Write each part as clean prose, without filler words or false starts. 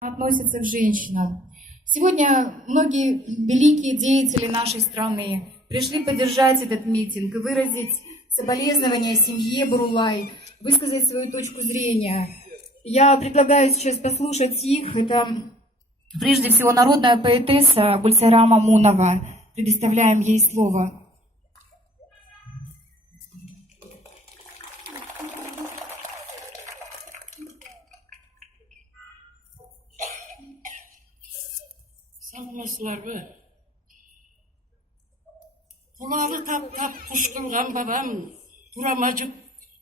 относятся к женщинам. Сегодня многие великие деятели нашей страны пришли поддержать этот митинг и выразить соболезнования семье Бурулай, высказать свою точку зрения. Я предлагаю сейчас послушать их. Это прежде всего народная поэтесса Гульсара Мамунова. Предоставляем ей слово. Саламатсыздарбы? Құлағы таптап құш қылған бабам, турамажып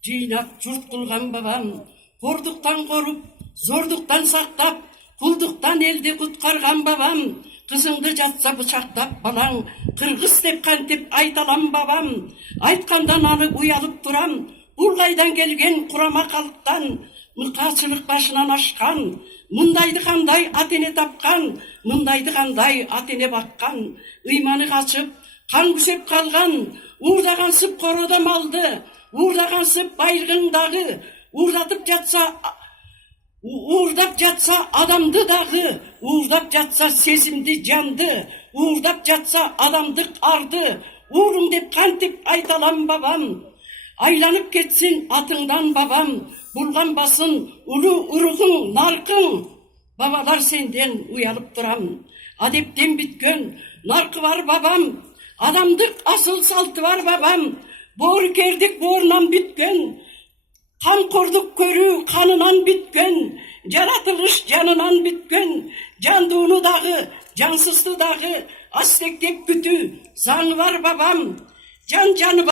жинап жұрт қылған бабам, қордықтан қорып, зордықтан сақтап, құлдықтан елді құтқарған бабам, қызыңды жатса бычақтап балаң, қырғыз деп қантеп айталам бабам, айтқандан алып ұялып тұрам, Бурулайдан келген құрама халықтан, мұқашылық башынан ашқан, мұндайды қандай атене тапқан, мұндайды қандай атене баққан, ұйманы қашып, қан күсеп қалған, уырдағансып қорода малды, уырдағансып байлығындағы, уырдап жатса адамды дағы, уырдап жатса сезімді жанды, уырдап жатса адамдық арды, уырым деп қантеп айталам бабам, айланып кетсін атыңдан бабам, бұлған басын ұлы ұрығың нарқың, бабалар сенден ұялып тұрам, адептен біткен нарқы бар бабам, адамдық асыл салты бар бабам, бор кердік борынан біткен, қамқорлық көру қанынан біткен, жаратылыш жанынан біткен, жандуыны дағы, жансызды дағы, астектеп күту заңы бар бабам, жан-жаны